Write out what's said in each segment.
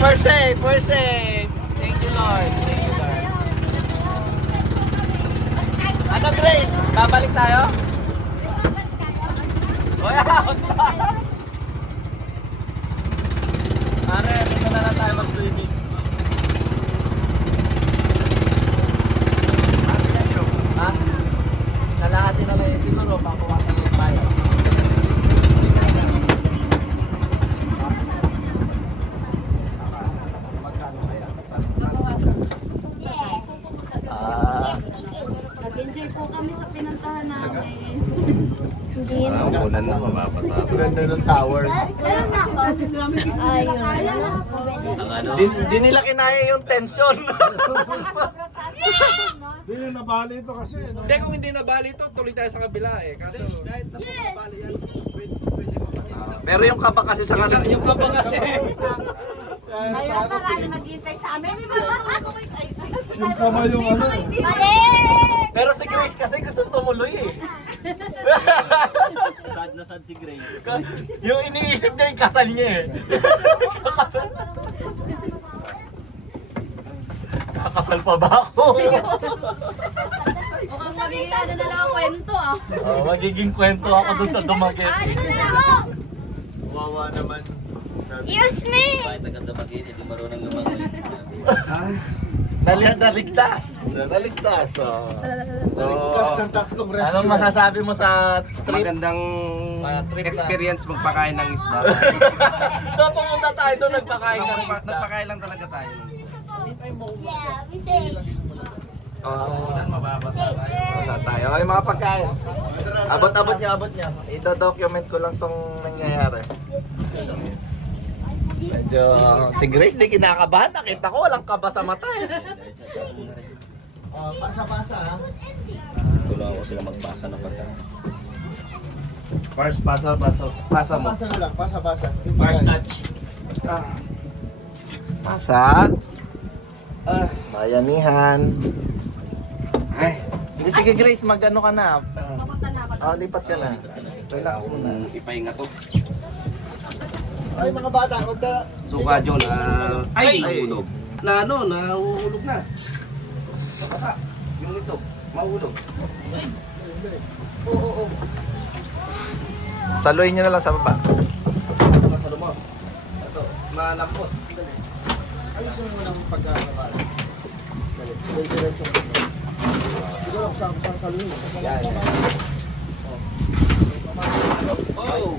we're safe, we're safe. Thank you, Lord. Thank you, Lord. Ano, Grace? Babalik tayo? Wala, wag pa. Pare, dito na lang tayo mag-swimming. Ha? Kalahati na lang yun siguro, pakuwasan yung bayo. Nag-enjoy po kami sa pinuntahan namin. Hindi na. Ulan na, mababasa. Ganda ng tower. Alam na ako. Ayun. Alam na ako. Di nila kinaya yung tension. Hindi na nabali ito kasi. No? Hindi, kung hindi nabali ito, tuloy tayo sa kabila eh. Kaso, Kahit na nabali yan, pwede mapasama. pero yung kaba kasi sa kanila, yung kaba kasi. Ayun, marami naghihintay sa amin. Yung kamay yung ano. Mali! Pero si Grace kasi gusto tumuloy eh. Sad na sad si Gray. Yung iniisip niya yung kasal niya eh. Kakasal pa ba ako? Mukhang magiging ano na lang ang kwento ah. Oh, magiging kwento ako dun sa dumagit. Ano na ako? Wawa naman. Excuse me! Kahit agad bagay, hindi marunong lumangoy. Naligtas. Naligtas. So, Ligtas ng tatlong rescue. anong masasabi mo sa trip? Magandang Trip na. experience magpakain ng isda. So, pumunta tayo doon, nagpakain ka ng isda. Nagpakain lang talaga tayo ng isda. Yeah, we say. Ulan, mababasa tayo. Sa tayo. Okay, mga pagkain. Abot-abot niya, abot niya. Ito-document ko lang tong nangyayari. Yes, we say. Medyo, si Grace di kinakabahan. Nakita ko, walang kaba sa mata eh. Pasa-pasa ha. Tulungan ko sila magbasa ng pagkain. First, pasa mo. Pasa na lang, pasa-pasa. First touch. Masa? Bayanihan. Ay, Hindi, sige Grace, mag-ano ka na. Papunta na ako. Lipat ka na. Relax muna. ipahinga to. Ay mga bata, huwag na. Suka John, ay, Ay. nahulog. Na ano, nahuhulog na. Basa, yung ito, mahulog. Oo. Saluhin nyo na lang sa baba. Ito sa lumo. Ito, malambot. Ayusin mo ng pagkakabali. Dali, diretso. Siguro kung saan saluhin mo. Yan. Oh!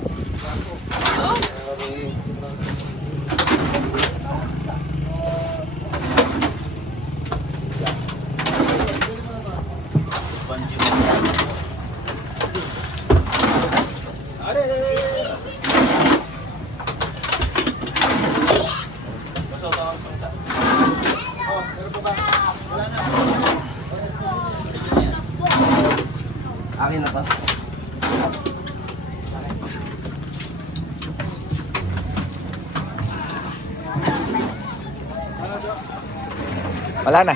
Akin na to. Wala na.